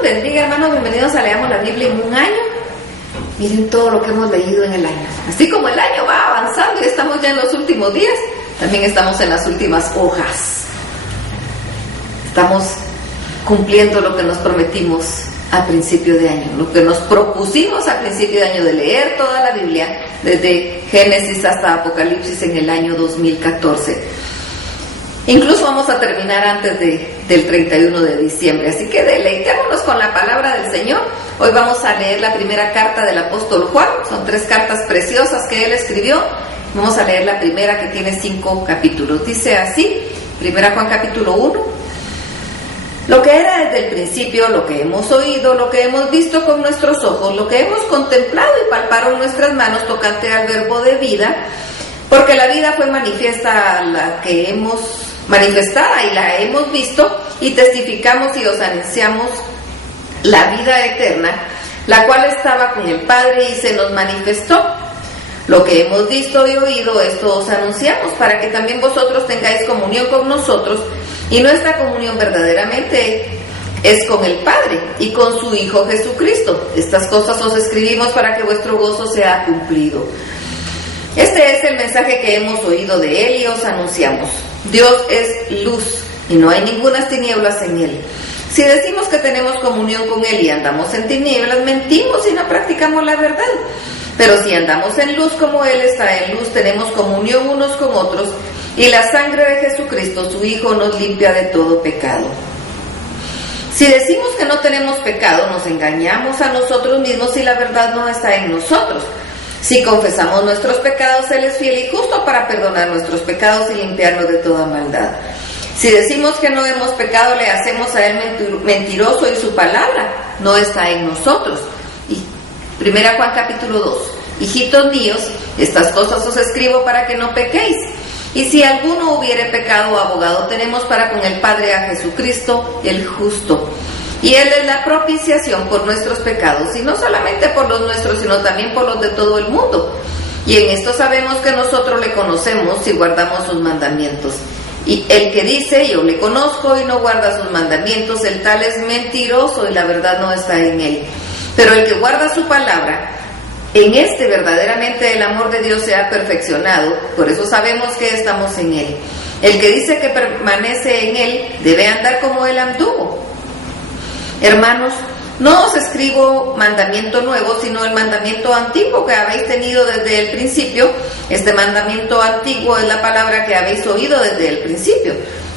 los bendiga, hermanos, bienvenidos a Leamos la Biblia en un año. Miren todo lo que hemos leído en el año. Así como el año va avanzando y estamos ya en los últimos días, también estamos en las últimas hojas. Estamos cumpliendo lo que nos prometimos a principio de año, lo que nos propusimos a principio de año de leer toda la Biblia, desde Génesis hasta Apocalipsis en el año 2014. Incluso vamos a terminar antes del 31 de diciembre, así que deleitémonos con la palabra del Señor. Hoy vamos a leer la primera carta del apóstol Juan, son 3 cartas preciosas que él escribió. Vamos a leer la primera, que tiene 5 capítulos. Dice así, 1 Juan capítulo 1. Lo que era desde el principio, lo que hemos oído, lo que hemos visto con nuestros ojos, lo que hemos contemplado y palparon nuestras manos tocante al verbo de vida, porque la vida fue manifestada y la hemos visto, y testificamos y os anunciamos la vida eterna, la cual estaba con el Padre y se nos manifestó. Lo que hemos visto y oído, esto os anunciamos, para que también vosotros tengáis comunión con nosotros, y nuestra comunión verdaderamente es con el Padre y con su Hijo Jesucristo. Estas cosas os escribimos para que vuestro gozo sea cumplido. Este es el mensaje que hemos oído de Él y os anunciamos. Dios es luz y no hay ninguna tinieblas en Él. Si decimos que tenemos comunión con Él y andamos en tinieblas, mentimos y no practicamos la verdad. Pero si andamos en luz como Él está en luz, tenemos comunión unos con otros, y la sangre de Jesucristo, su Hijo, nos limpia de todo pecado. Si decimos que no tenemos pecado, nos engañamos a nosotros mismos y la verdad no está en nosotros. Si confesamos nuestros pecados, Él es fiel y justo para perdonar nuestros pecados y limpiarnos de toda maldad. Si decimos que no hemos pecado, le hacemos a Él mentiroso y su palabra no está en nosotros. Y 1 Juan capítulo 2. Hijitos míos, estas cosas os escribo para que no pequéis. Y si alguno hubiere pecado, abogado tenemos para con el Padre a Jesucristo, el justo. Y Él es la propiciación por nuestros pecados, y no solamente por los nuestros, sino también por los de todo el mundo. Y en esto sabemos que nosotros le conocemos si guardamos sus mandamientos. Y el que dice, yo le conozco, y no guarda sus mandamientos, el tal es mentiroso y la verdad no está en él. Pero el que guarda su palabra, en este verdaderamente el amor de Dios se ha perfeccionado, por eso sabemos que estamos en Él. El que dice que permanece en Él debe andar como Él anduvo. Hermanos, no os escribo mandamiento nuevo, sino el mandamiento antiguo que habéis tenido desde el principio. Este mandamiento antiguo es la palabra que habéis oído desde el principio.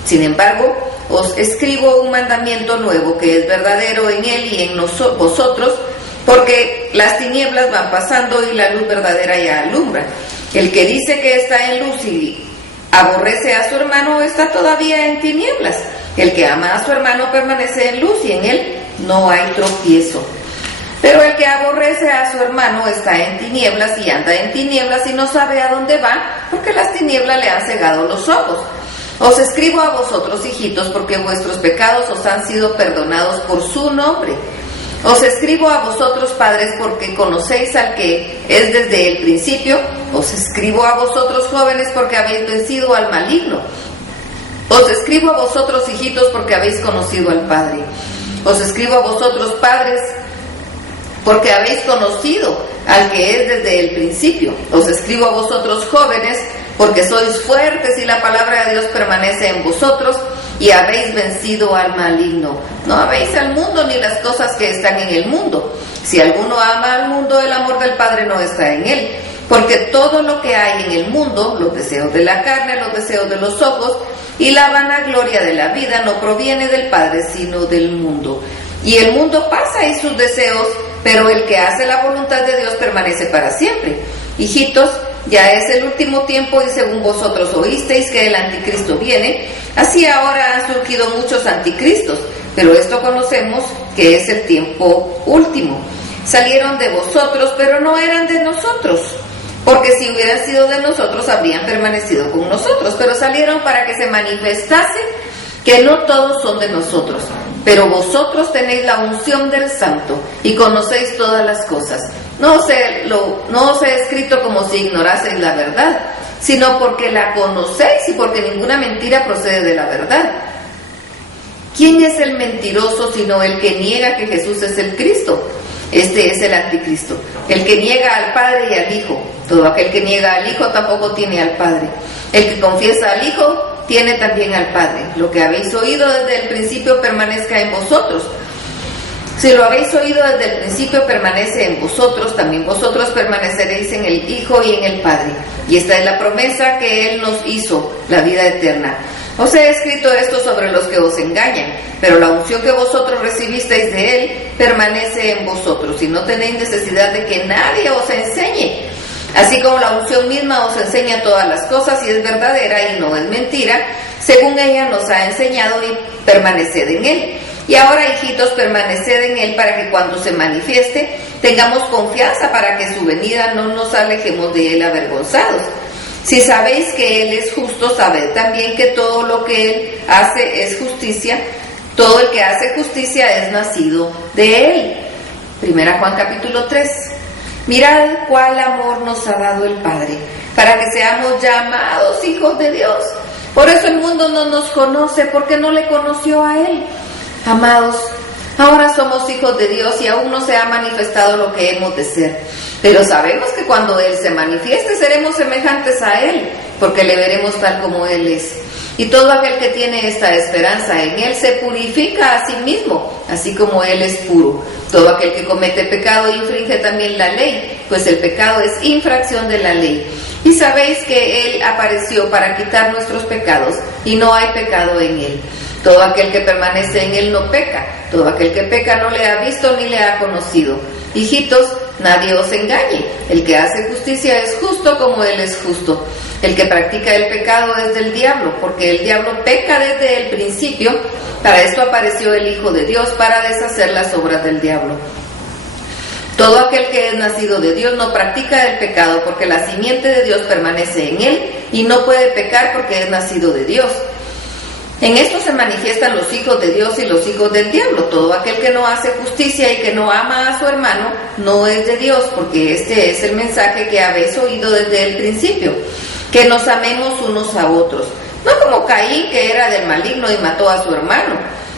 Sin embargo, os escribo un mandamiento nuevo que es verdadero en Él y en vosotros, porque las tinieblas van pasando y la luz verdadera ya alumbra. El que dice que está en luz y aborrece a su hermano está todavía en tinieblas. El que ama a su hermano permanece en luz y en él no hay tropiezo. Pero el que aborrece a su hermano está en tinieblas y anda en tinieblas y no sabe a dónde va, porque las tinieblas le han cegado los ojos. Os escribo a vosotros, hijitos, porque vuestros pecados os han sido perdonados por su nombre. Os escribo a vosotros, padres, porque conocéis al que es desde el principio. Os escribo a vosotros, jóvenes, porque habéis vencido al maligno. Os escribo a vosotros, hijitos, porque habéis conocido al Padre. Os escribo a vosotros, padres, porque habéis conocido al que es desde el principio. Os escribo a vosotros, jóvenes, porque sois fuertes y la palabra de Dios permanece en vosotros, y habéis vencido al maligno. No améis al mundo ni las cosas que están en el mundo. Si alguno ama al mundo, el amor del Padre no está en él. Porque todo lo que hay en el mundo, los deseos de la carne, los deseos de los ojos y la vanagloria de la vida, no proviene del Padre, sino del mundo. Y el mundo pasa y sus deseos, pero el que hace la voluntad de Dios permanece para siempre. Hijitos, ya es el último tiempo, y según vosotros oísteis que el anticristo viene, así ahora han surgido muchos anticristos, pero esto conocemos que es el tiempo último. Salieron de vosotros, pero no eran de nosotros, porque si hubieran sido de nosotros habrían permanecido con nosotros, pero salieron para que se manifestase que no todos son de nosotros, pero vosotros tenéis la unción del Santo y conocéis todas las cosas. No os he escrito como si ignoraseis la verdad, sino porque la conocéis y porque ninguna mentira procede de la verdad. ¿Quién es el mentiroso sino el que niega que Jesús es el Cristo? Este es el anticristo, el que niega al Padre y al Hijo. Todo aquel que niega al Hijo tampoco tiene al Padre. El que confiesa al Hijo tiene también al Padre. Lo que habéis oído desde el principio permanezca en vosotros. Si lo habéis oído desde el principio permanece en vosotros, también vosotros permaneceréis en el Hijo y en el Padre. Y esta es la promesa que Él nos hizo, la vida eterna. Os he escrito esto sobre los que os engañan, pero la unción que vosotros recibisteis de Él permanece en vosotros, y no tenéis necesidad de que nadie os enseñe. Así como la unción misma os enseña todas las cosas y es verdadera y no es mentira, según ella nos ha enseñado, y permaneced en Él. Y ahora, hijitos, permaneced en Él para que cuando se manifieste tengamos confianza para que su venida no nos alejemos de Él avergonzados. Si sabéis que Él es justo, sabed también que todo lo que Él hace es justicia. Todo el que hace justicia es nacido de Él. 1 Juan capítulo 3. Mirad cuál amor nos ha dado el Padre, para que seamos llamados hijos de Dios. Por eso el mundo no nos conoce, porque no le conoció a Él. Amados, ahora somos hijos de Dios y aún no se ha manifestado lo que hemos de ser. Pero sabemos que cuando Él se manifieste seremos semejantes a Él, porque le veremos tal como Él es. Y todo aquel que tiene esta esperanza en Él se purifica a sí mismo, así como Él es puro. Todo aquel que comete pecado infringe también la ley, pues el pecado es infracción de la ley. Y sabéis que Él apareció para quitar nuestros pecados, y no hay pecado en Él. Todo aquel que permanece en Él no peca. Todo aquel que peca no le ha visto ni le ha conocido. Hijitos, nadie os engañe. El que hace justicia es justo como Él es justo. El que practica el pecado es del diablo, porque el diablo peca desde el principio. Para esto apareció el Hijo de Dios, para deshacer las obras del diablo. Todo aquel que es nacido de Dios no practica el pecado, porque la simiente de Dios permanece en él, y no puede pecar porque es nacido de Dios. En esto se manifiestan los hijos de Dios y los hijos del diablo. Todo aquel que no hace justicia y que no ama a su hermano no es de Dios, porque este es el mensaje que habéis oído desde el principio, que nos amemos unos a otros. No como Caín, que era del maligno y mató a su hermano.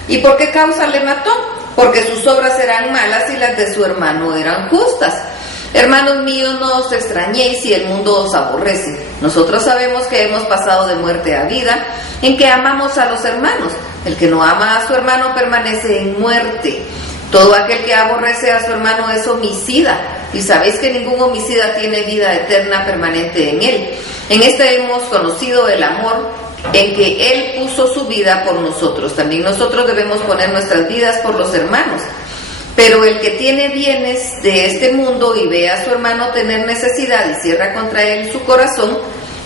¿Y por qué causa le mató? Porque sus obras eran malas y las de su hermano eran justas. Hermanos míos, no os extrañéis si el mundo os aborrece. Nosotros sabemos que hemos pasado de muerte a vida, en que amamos a los hermanos. El que no ama a su hermano permanece en muerte. Todo aquel que aborrece a su hermano es homicida, y sabéis que ningún homicida tiene vida eterna permanente en él. En este hemos conocido el amor, en que Él puso su vida por nosotros. También nosotros debemos poner nuestras vidas por los hermanos. Pero el que tiene bienes de este mundo y ve a su hermano tener necesidad y cierra contra él su corazón,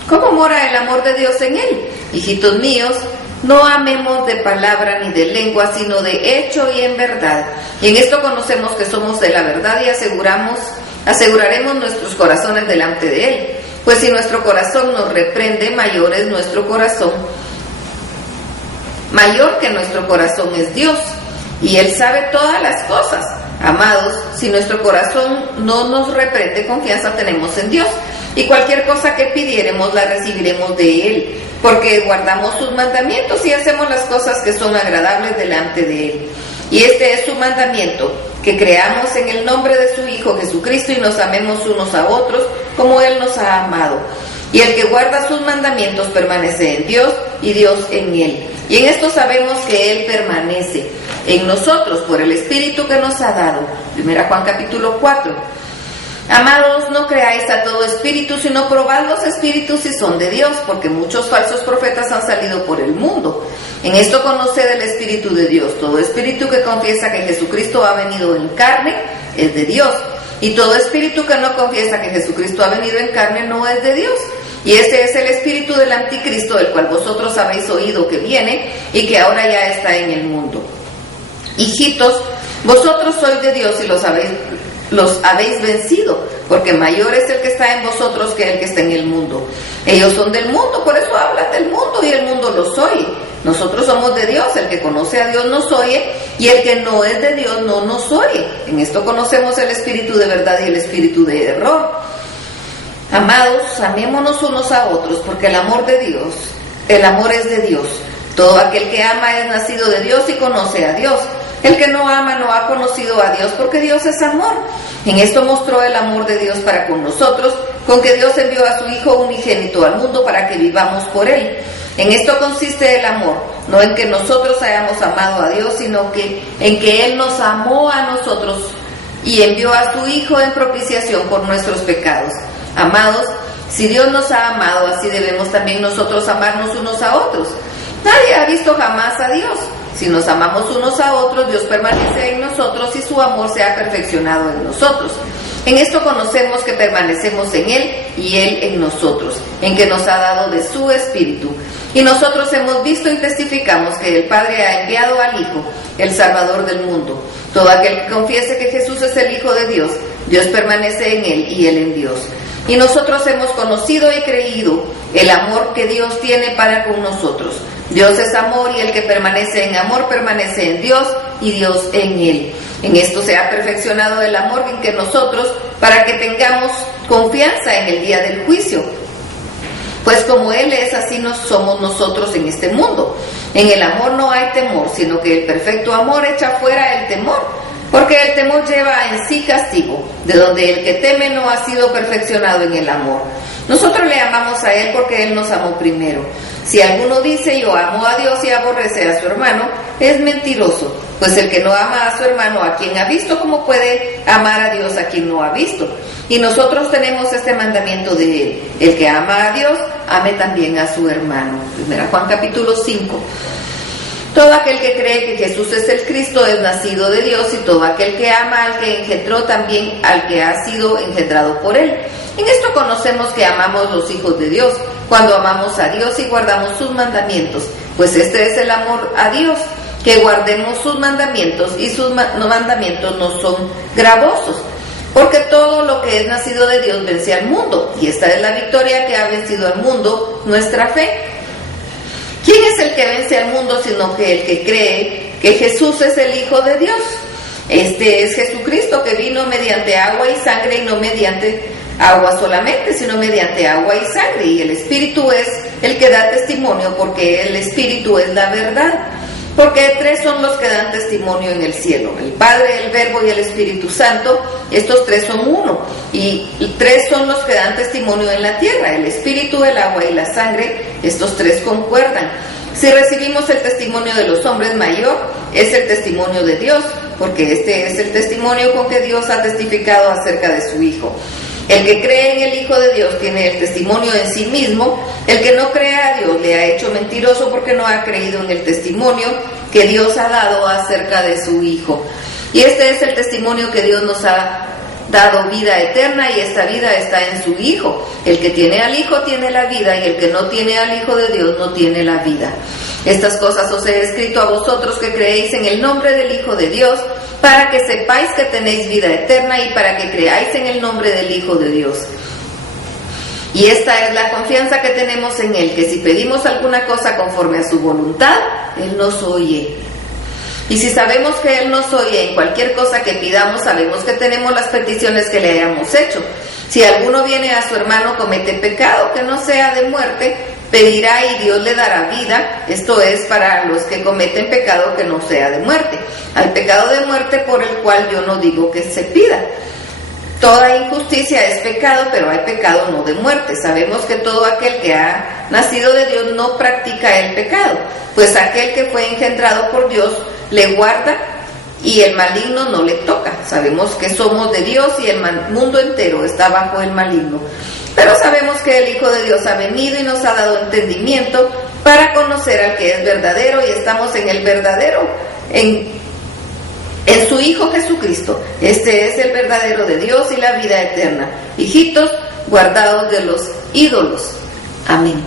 ¿cómo mora el amor de Dios en él? Hijitos míos, no amemos de palabra ni de lengua, sino de hecho y en verdad. Y en esto conocemos que somos de la verdad y aseguraremos nuestros corazones delante de Él. Pues si nuestro corazón nos reprende, mayor que nuestro corazón es Dios, y Él sabe todas las cosas. Amados, si nuestro corazón no nos reprende, confianza tenemos en Dios, y cualquier cosa que pidiéremos la recibiremos de Él, porque guardamos sus mandamientos y hacemos las cosas que son agradables delante de Él. Y este es su mandamiento, que creamos en el nombre de su Hijo Jesucristo y nos amemos unos a otros como Él nos ha amado. Y el que guarda sus mandamientos permanece en Dios y Dios en Él. Y en esto sabemos que Él permanece en nosotros por el Espíritu que nos ha dado. 1 Juan capítulo 4. Amados, no creáis a todo espíritu, sino probad los espíritus si son de Dios, porque muchos falsos profetas han salido por el mundo. En esto conoced el Espíritu de Dios. Todo espíritu que confiesa que Jesucristo ha venido en carne es de Dios, y todo espíritu que no confiesa que Jesucristo ha venido en carne no es de Dios. Y este es el espíritu del anticristo, el cual vosotros habéis oído que viene y que ahora ya está en el mundo. Hijitos, vosotros sois de Dios y los habéis vencido, porque mayor es el que está en vosotros que el que está en el mundo. Ellos son del mundo, por eso hablan del mundo y el mundo los oye. Nosotros somos de Dios, el que conoce a Dios nos oye, y el que no es de Dios no nos oye. En esto conocemos el espíritu de verdad y el espíritu de error. Amados, amémonos unos a otros, porque el amor es de Dios. Todo aquel que ama es nacido de Dios y conoce a Dios. El que no ama no ha conocido a Dios, porque Dios es amor. En esto mostró el amor de Dios para con nosotros, con que Dios envió a su Hijo unigénito al mundo para que vivamos por Él. En esto consiste el amor, no en que nosotros hayamos amado a Dios, sino que en que Él nos amó a nosotros y envió a su Hijo en propiciación por nuestros pecados. Amados, si Dios nos ha amado, así debemos también nosotros amarnos unos a otros. Nadie ha visto jamás a Dios. Si nos amamos unos a otros, Dios permanece en nosotros y su amor se ha perfeccionado en nosotros. En esto conocemos que permanecemos en Él y Él en nosotros, en que nos ha dado de su Espíritu. Y nosotros hemos visto y testificamos que el Padre ha enviado al Hijo, el Salvador del mundo. Todo aquel que confiese que Jesús es el Hijo de Dios, Dios permanece en Él y Él en Dios. Y nosotros hemos conocido y creído el amor que Dios tiene para con nosotros. Dios es amor y el que permanece en amor permanece en Dios y Dios en Él. En esto se ha perfeccionado el amor en que nosotros, para que tengamos confianza en el día del juicio. Pues como Él es, así somos nosotros en este mundo. En el amor no hay temor, sino que el perfecto amor echa fuera el temor, porque el temor lleva en sí castigo, de donde el que teme no ha sido perfeccionado en el amor. Nosotros le amamos a Él porque Él nos amó primero. Si alguno dice yo amo a Dios y aborrece a su hermano, es mentiroso, pues el que no ama a su hermano a quien ha visto, ¿cómo puede amar a Dios a quien no ha visto? Y nosotros tenemos este mandamiento de Él: el que ama a Dios, ame también a su hermano. 1 Juan capítulo 5. Todo aquel que cree que Jesús es el Cristo es nacido de Dios, y todo aquel que ama al que engendró también al que ha sido engendrado por Él. En esto conocemos que amamos los hijos de Dios, cuando amamos a Dios y guardamos sus mandamientos, pues este es el amor a Dios, que guardemos sus mandamientos, y sus mandamientos no son gravosos, porque todo lo que es nacido de Dios vence al mundo, y esta es la victoria que ha vencido al mundo, nuestra fe. ¿Quién es el que vence al mundo sino que el que cree que Jesús es el Hijo de Dios? Este es Jesucristo, que vino mediante agua y sangre, y no mediante agua solamente, sino mediante agua y sangre. Y el Espíritu es el que da testimonio, porque el Espíritu es la verdad. Porque tres son los que dan testimonio en el cielo: el Padre, el Verbo y el Espíritu Santo. Estos tres son uno. Y tres son los que dan testimonio en la tierra: el Espíritu, el agua y la sangre. Estos tres concuerdan. Si recibimos el testimonio de los hombres, mayor es el testimonio de Dios, porque este es el testimonio con que Dios ha testificado acerca de su Hijo. El que cree en el Hijo de Dios tiene el testimonio en sí mismo. El que no cree a Dios le ha hecho mentiroso, porque no ha creído en el testimonio que Dios ha dado acerca de su Hijo. Y este es el testimonio que Dios nos ha dado, vida eterna, y esta vida está en su Hijo. El que tiene al Hijo tiene la vida, y el que no tiene al Hijo de Dios no tiene la vida. Estas cosas os he escrito a vosotros que creéis en el nombre del Hijo de Dios, para que sepáis que tenéis vida eterna, y para que creáis en el nombre del Hijo de Dios. Y esta es la confianza que tenemos en Él, que si pedimos alguna cosa conforme a su voluntad, Él nos oye. Y si sabemos que Él nos oye en cualquier cosa que pidamos, sabemos que tenemos las peticiones que le hayamos hecho. Si alguno viene a su hermano, comete pecado que no sea de muerte, pedirá y Dios le dará vida. Esto es para los que cometen pecado que no sea de muerte. Al pecado de muerte por el cual yo no digo que se pida. Toda injusticia es pecado, pero hay pecado no de muerte. Sabemos que todo aquel que ha nacido de Dios no practica el pecado, pues aquel que fue engendrado por Dios le guarda, y el maligno no le toca. Sabemos que somos de Dios y el mundo entero está bajo el maligno. Pero sabemos que el Hijo de Dios ha venido y nos ha dado entendimiento para conocer al que es verdadero, y estamos en el verdadero, en su Hijo Jesucristo. Este es el verdadero de Dios y la vida eterna. Hijitos, guardados de los ídolos. Amén.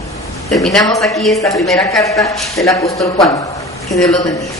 Terminamos aquí esta primera carta del apóstol Juan. Que Dios los bendiga.